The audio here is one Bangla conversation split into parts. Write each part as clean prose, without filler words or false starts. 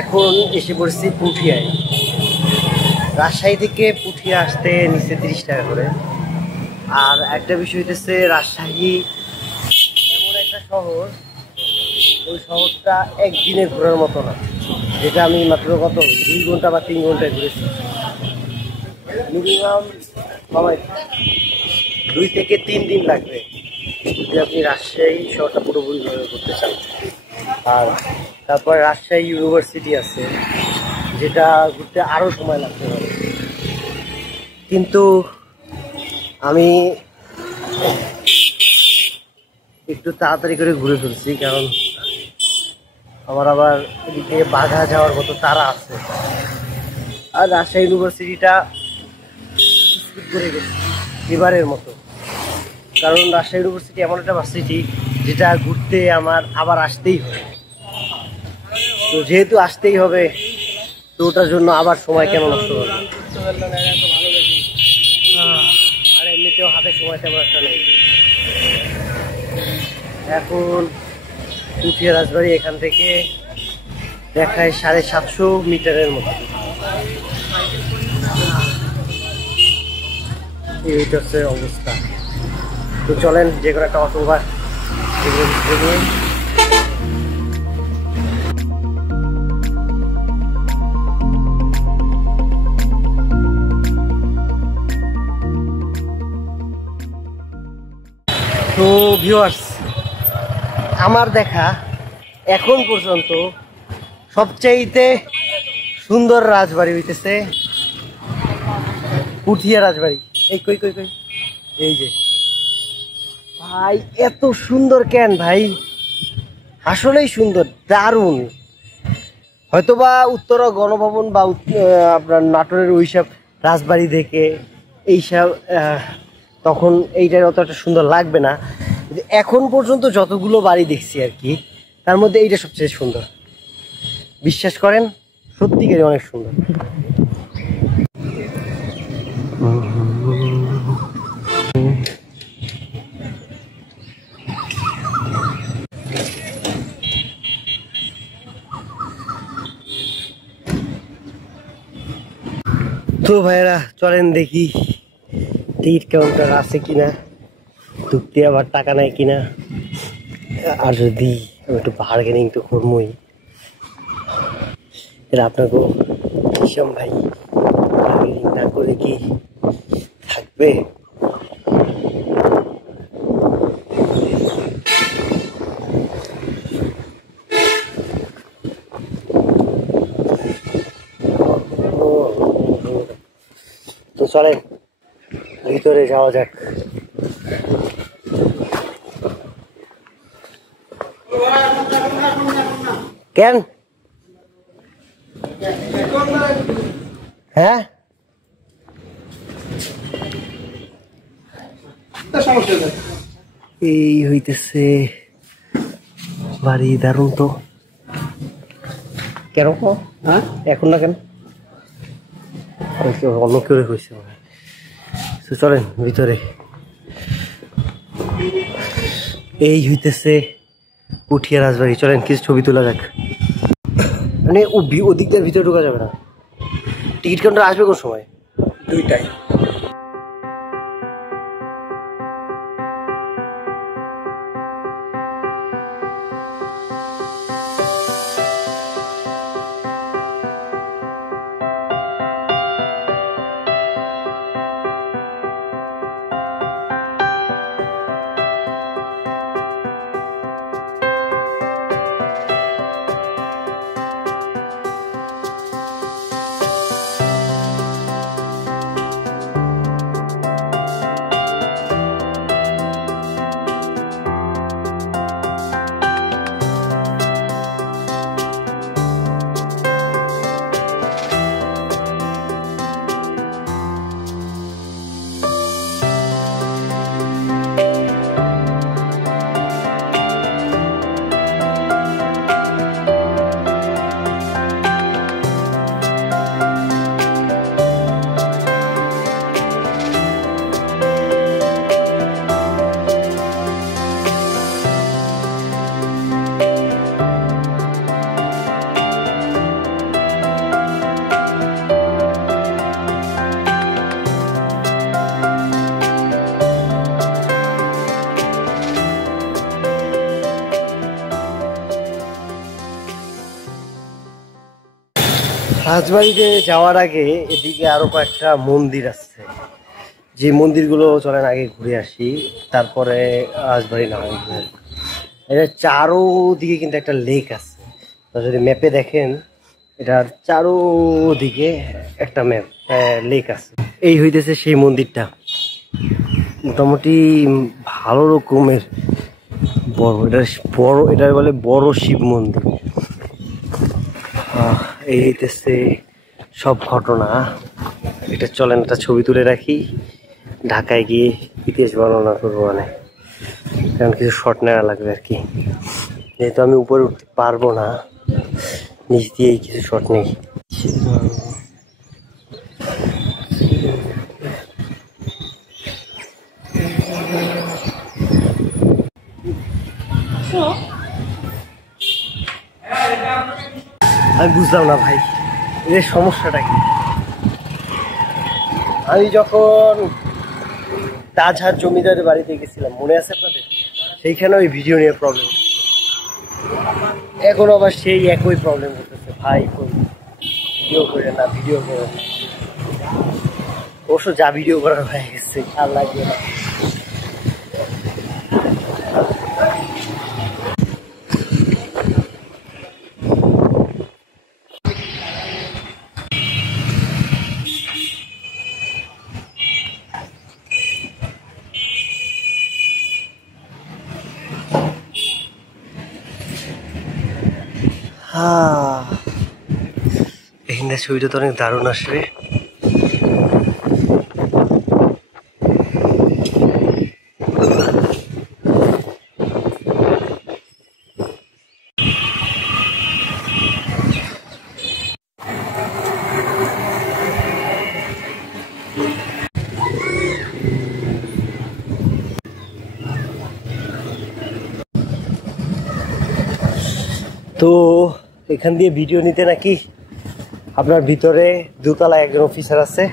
এখন এসে পড়েছি পুঠিয়ায়। রাজশাহী থেকে পুঠিয়া আসতে নিচে 30 টাকা করে। আর একটা বিষয় হইতেছে, রাজশাহী এমন একটা শহর, ওই শহরটা একদিনে ঘোরার মতো না, যেটা আমি মাত্র 2 ঘন্টা বা 3 ঘন্টায় ঘুরেছি। মিনিমাম সময় 2 থেকে 3 দিন লাগবে যদি আপনি রাজশাহী শহরটা পুরোপুরি ঘুরে করতে চান। আর তারপর রাজশাহী ইউনিভার্সিটি আছে, যেটা ঘুরতে আরও সময় লাগতে পারে। কিন্তু আমি একটু তাড়াতাড়ি করে ঘুরে ফেলছি, কারণ আমার আবার এদিক থেকে বাঘা যাওয়ার মতো তাড়া আছে। আর রাজশাহী ইউনিভার্সিটিটা স্কিপ করে গেছি এবারের মতো, কারণ রাজশাহী ইউনিভার্সিটি এমন একটা ভার্সিটি যেটা ঘুরতে আমার আবার আসতেই হবে। তো যেহেতু আসতেই হবে, তো ওটার জন্য আবার সময় কেন নষ্ট হবে। আর এমনিতেও হাতে সময় তেমন একটা নেই। এখন পুঠিয়া রাজবাড়ি এখান থেকে দেখায় 750 মিটারের মতো। এইটা হচ্ছে অবস্থা। তো চলেন যে কোনো একটা অটো বা তো ভিউয়ার্স, আমার দেখা এখন পর্যন্ত সবচাইতে সুন্দর রাজবাড়ি হইতেছে পুঠিয়া রাজবাড়ি। এই কই কই কই, এই যে ভাই, এত সুন্দর কেন ভাই, আসলেই সুন্দর, দারুণ। হয়তোবা উত্তরা গণভবন বা আপনার নাটোরের ওইসব রাজবাড়ি দেখে এইসব তখন এইটার অত একটা সুন্দর লাগবে না। এখন পর্যন্ত যতগুলো বাড়ি দেখছি আর কি, তার মধ্যে এইটা সবচেয়ে সুন্দর। বিশ্বাস করেন, সত্যিকারই অনেক সুন্দর। তো ভাইয়েরা, চলেন দেখি টিকিট কাউন্টার আছে কিনা, ঢুকতে আবার টাকা নেয় কিনা। আর যদি একটু বার্গেনিং তো করবই। এটা আপনাকে কিসম ভাই, বার্গেনিং না করে কি থাকবে? তো চলেন ভিতরে যাওয়া যাক। কেন? হ্যাঁ, এই হইতেছে বাড়ি, দারুণ তো। কেন হ্যাঁ এখন না কেন, অন্য কেউ হয়েছে। তো চলেন ভিতরে। এই হইতেছে পুঠিয়া রাজবাড়ি। চলেন কিছু ছবি তোলা যাক। মানে ওদিক দিয়ে ভিতরে ঢোকা যাবে না। টিকিট কাউন্টার আসবে কোন সময়? 2টায়। রাজবাড়িতে যাওয়ার আগে এদিকে আরো কয়েকটা মন্দির আছে, যে মন্দিরগুলো চলেন আগে ঘুরে আসি, তারপরে রাজবাড়ি না হয়। এটা চারোদিকে কিন্তু একটা লেক আছে, তো যদি ম্যাপে দেখেন এটার চারোদিকে একটা লেক আছে। এই হইতেছে সেই মন্দিরটা, মোটামুটি ভালো রকমের বড়। এটা বলে বড় শিব মন্দির। এই হইতেছে সব ঘটনা। এটা চলেন একটা ছবি তুলে রাখি, ঢাকায় গিয়ে ইতিহাস বর্ণনা করবো, মানে কারণ কিছু শর্ট নেওয়া লাগবে আর কি, যেহেতু আমি উপরে উঠতে পারবো না, নিচ দিয়েই কিছু শর্ট নেই। আমি বুঝলাম না ভাই, এর সমস্যাটা কি। আমি যখন তাজহাট জমিদারের বাড়িতে গেছিলাম, মনে আছে আপনাদের? সেইখানে ওই ভিডিও নিয়ে প্রবলেম, এখন আবার সেই একই প্রবলেম হতেছে। ভাই ভিডিও করে না, ভিডিও করে না, অবশ্য যা ভিডিও করার হয়ে গেছে, আর লাগবে না। এখানকার ছবিটা তো অনেক দারুণ আসবে। তো এখান দিয়ে ভিডিও নিতে নাকি আপনার ভিতরে দোতলায় একজন অফিসার আছে,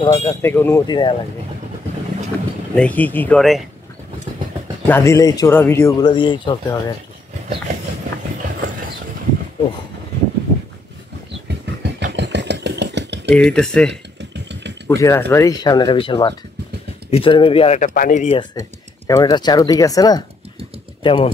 ওনার কাছ থেকে অনুমতি নেওয়া লাগবে। দেখি কি করে, না দিলে এই চোরা ভিডিওগুলো দিয়েই চলতে হবে আর কি। এই হইতেছে পুঠিয়া রাজবাড়ি, সামনে একটা বিশাল মাঠ, ভিতরে মেবি আর একটা পানিরই আছে, যেমন এটা চারোদিকে আছে না তেমন।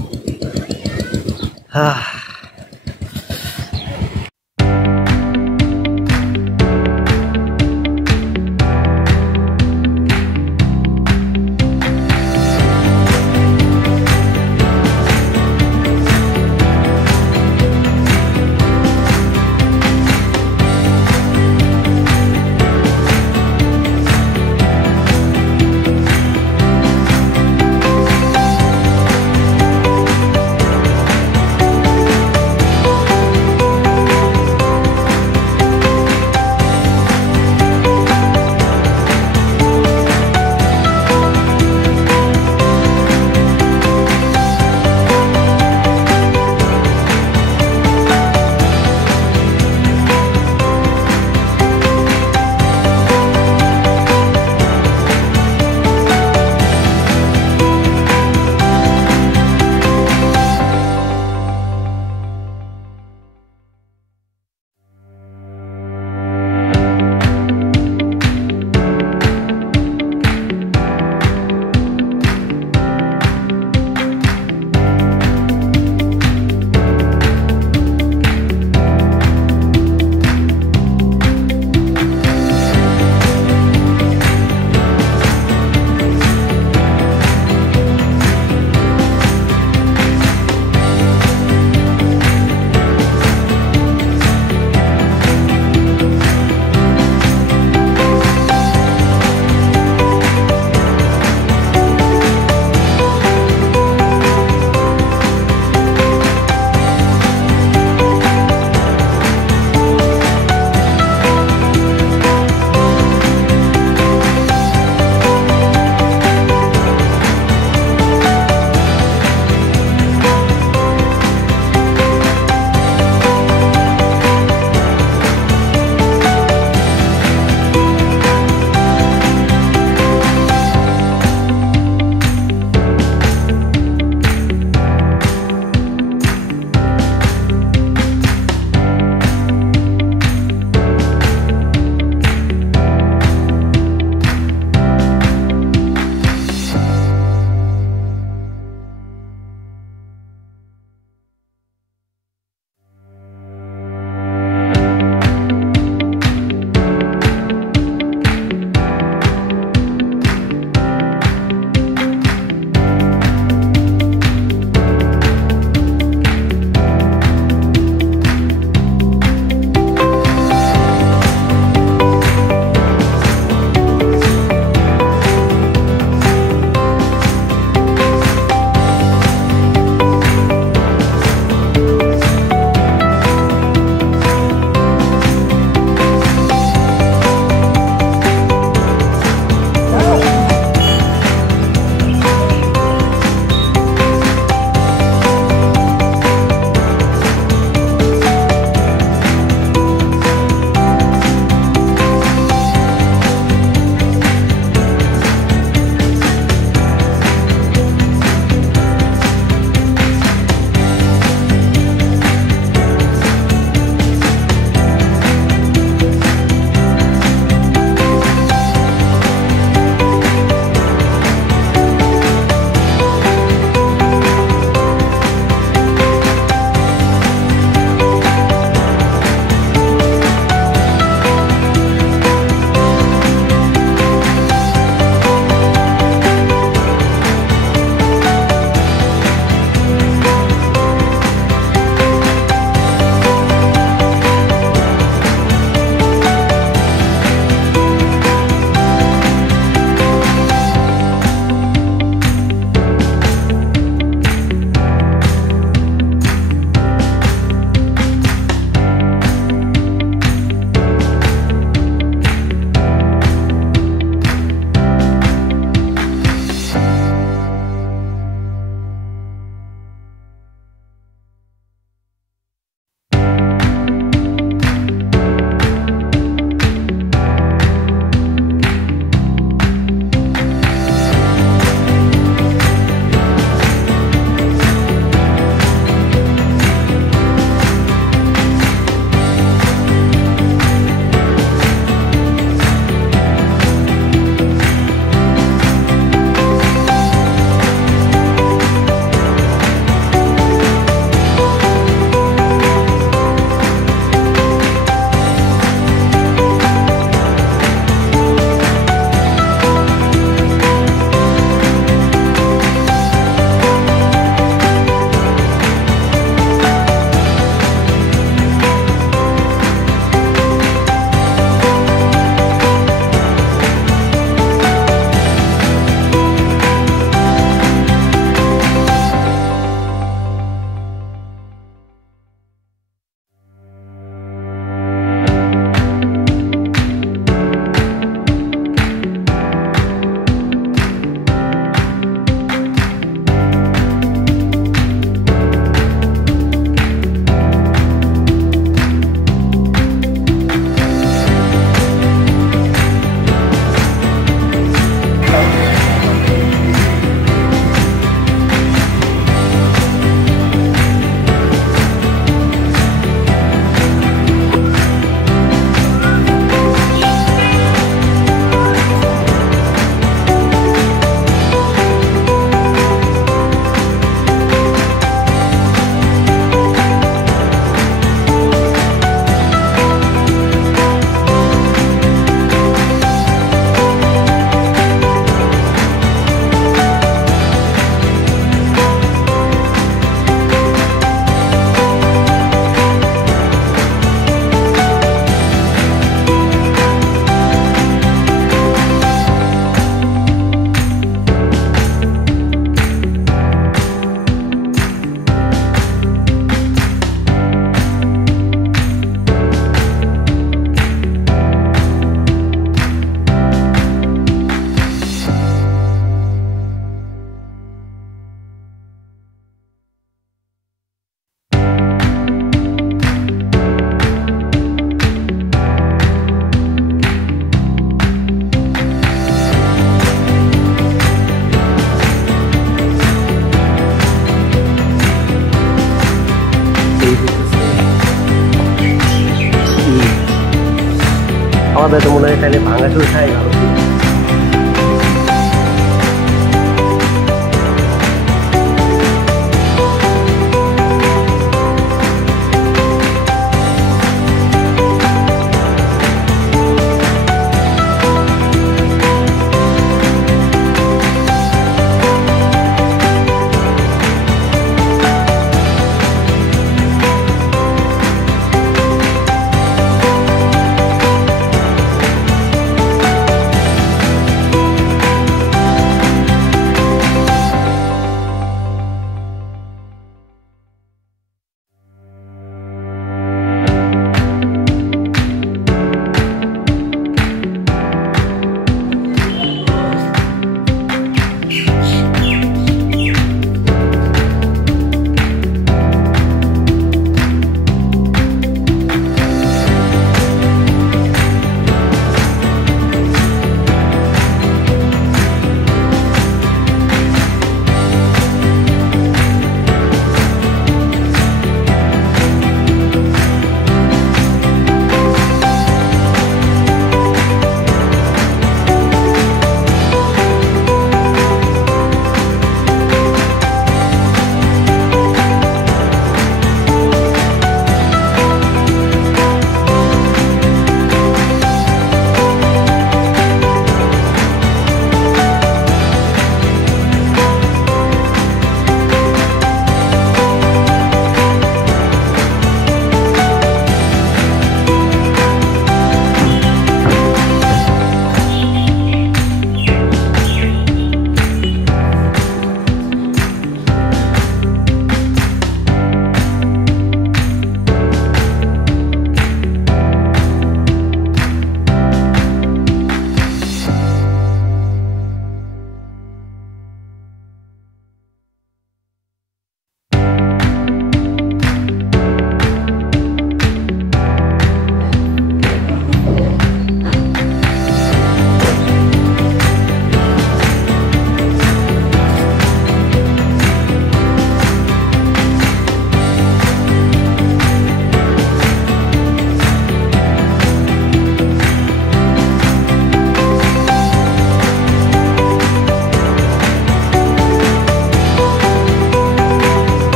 হবে তো মনে হয় তাহলে ভাঙাচুর খাই ভালো ছিল।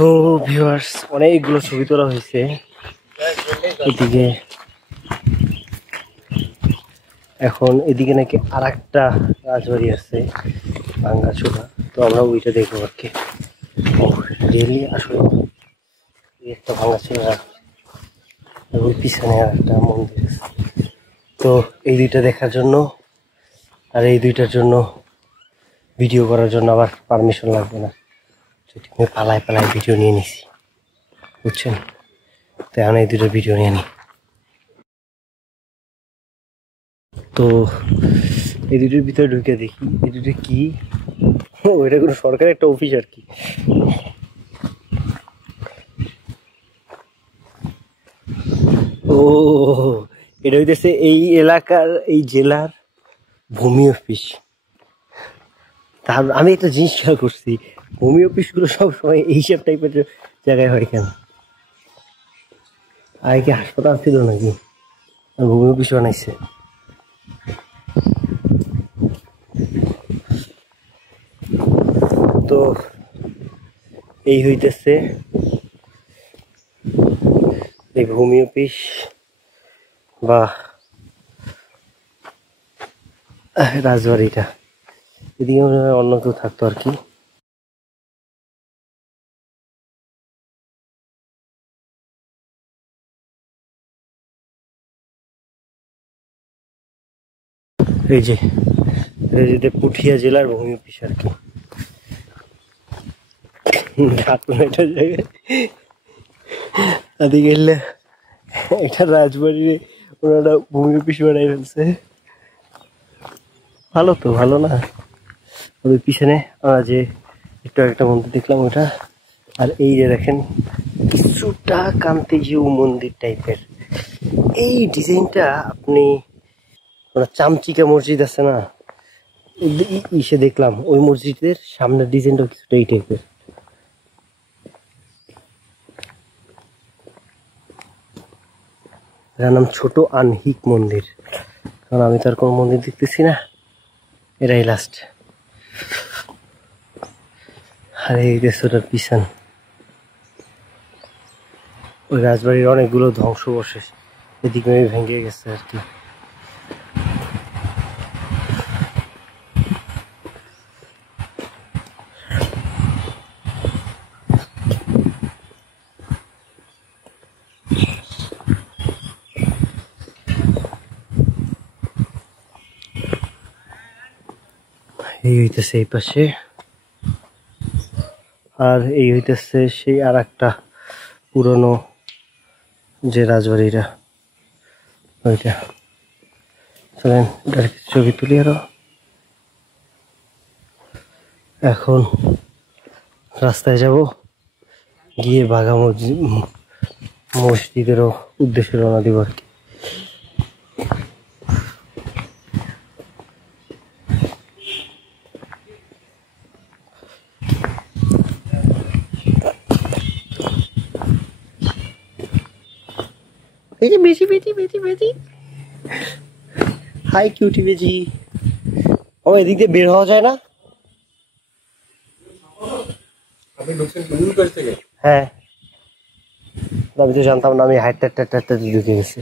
তো ভিউয়ার্স অনেকগুলো ছবি তোলা হয়েছে এদিকে। এখন এদিকে নাকি আর একটা রাজবাড়ি আছে ভাঙ্গাচোরা, তো আমরা ওইটা দেখবো আর কি। রিয়েলি আসলে একটা ভাঙ্গাচোরা, ওই পিছনে আর একটা মন্দির আছে। তো এই দুইটা দেখার জন্য আর এই দুইটার জন্য ভিডিও করার জন্য আবার পারমিশন লাগবে না, আমি পালায় পালায় ভিডিও নিয়ে নিছি, বুঝছেন? তো এখন এই দুটো ভিডিও নিয়ে নিই। তো এই দুটোর ভিতরে ঢুকে দেখি এই দুটো কি, ওইটা কোনো সরকারি একটা অফিস আর কি। ও এটা হইতেছে এই এলাকার, এই জেলার ভূমি অফিস। তার আমি একটা জিনিস খেয়াল করছি, ভূমি অফিসগুলো সবসময় এইসব টাইপের জায়গায় হয় কেন? আর কি হাসপাতাল ছিল নাকি ভূমি অফিস বানাইছে? তো এই হইতেছে এই ভূমি অফিস বা রাজবাড়িটা। এদিকে অন্য কেউ থাকতো আর কি। এই যে পুঠিয়া জেলার ভূমি অফিস আর কি। এদিকে এলে এটা রাজবাড়ি, ওনারা ভূমি অফিস বানাই ফেলছে। ভালো তো, ভালো না? ওই পিছনে আমরা যে একটু একটা মন্দির দেখলাম ওটা, আর এই যে দেখেন কিছুটা কান্তিজিউ মন্দির টাইপের এই ডিজাইনটা। আপনি চামচিকা মসজিদ আছে না, ইসে দেখলাম ওই মসজিদের সামনের ডিজাইনটা কিছুটা এই টাইপের। এটার নাম ছোট আনহিক মন্দির, কারণ আমি তো আর কোনো মন্দির দেখতেছি না, এটাই লাস্ট। আর এই দেশটার পিছন ওই রাজবাড়ির অনেকগুলো ধ্বংস বসে এদিকে ভেঙে গেছে আর কি। এই হইতেছে এই পাশে, আর এই হইতেছে সেই আর একটা পুরনো যে রাজবাড়িটা ওইটা। চলেন ছবি তুলি আরো। এখন রাস্তায় যাব, গিয়ে বাঘা মসজিদেরও উদ্দেশ্যে রওনা দিব আর কি। এই যে বেশি বেশি বেশি বেশি হাই কিউটি বেজি। ও এদিক দিয়ে বের হওয়া যায় না? হ্যাঁ আমি তো জানতাম না, আমি হাইটটা ঢুকে গেছি।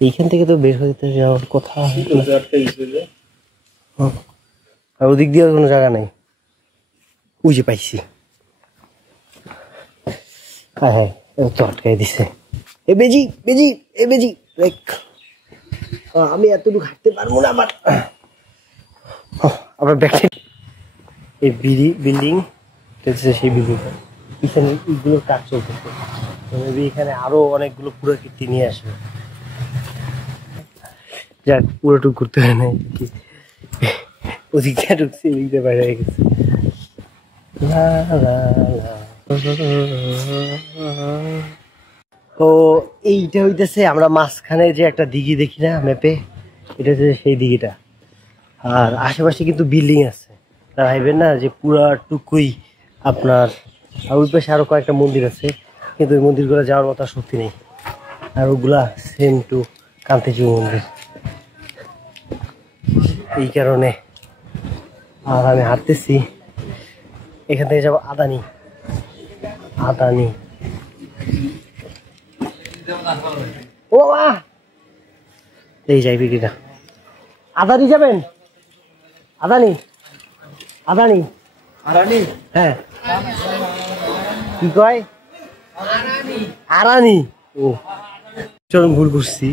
এইখান থেকে তো বের হইতে যাওয়ার কথা, আর ওদিক দিয়ে কোনো জায়গা নাই। ওই যে পাইছি, হ্যাঁ হ্যাঁ তো আটকাই দিছে। এ বেজি বেজি এ বেজি আমি এতটুকু হাঁটতে পারবো না আবার। আবার ব্যাকে এই বিল্ডিং সেই বিল্ডিংটা পিছনে এইগুলো কাজ চলতেছে, এখানে আরো অনেকগুলো পুরাকীর্তি নিয়ে আসবে। যাক পুরোটুকু ঘুরতে হয় না কি, ওদিকটা ঢুকছে এদিকটা বাইরে হয়ে গেছে। তো এইটা হইতেছে আমরা মাঝখানে যে একটা দিঘি দেখি না ম্যাপে, এটা হচ্ছে সেই দিঘিটা। আর আশেপাশে কিন্তু বিল্ডিং আছে, তা ভাইবেন না যে পুরাটুকুই আপনার। আর ওই পাশে আরো কয়েকটা মন্দির আছে, কিন্তু ওই মন্দিরগুলো যাওয়ার মতো শক্তি নেই। আর ওগুলা সেম টু কান্তিজিউ মন্দির, এই কারণে। আর আমি হাঁটতেছি, এখান থেকে যাবো আদানি। আদানি ও মা, এই যাই বিক্রিটা। আদানি যাবেন? আদানি আদানি আরানি হ্যাঁ কি কয়? আরানি। ও চরম ভুল করছি,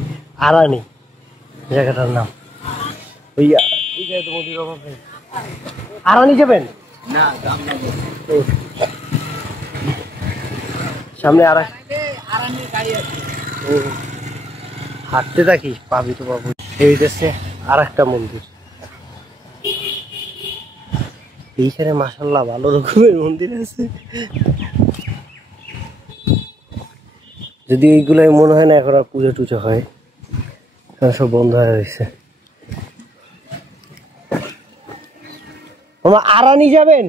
আরানি জায়গাটার নাম। ওই ওই জায়গায় তো মন্দির অভাব নেই। আরানি যাবেন? না ও, সামনে আর হাঁটতে থাকি পাবি তো পাবো। এই দেশে আর একটা মন্দির, এইখানে মাশাআল্লাহ ভালো রকমের মন্দির আছে। যদি এইগুলাই মনে হয় না এখন আর পুজো টুজো হয়, সব বন্ধ হয়ে গেছে। আরানি যাবেন?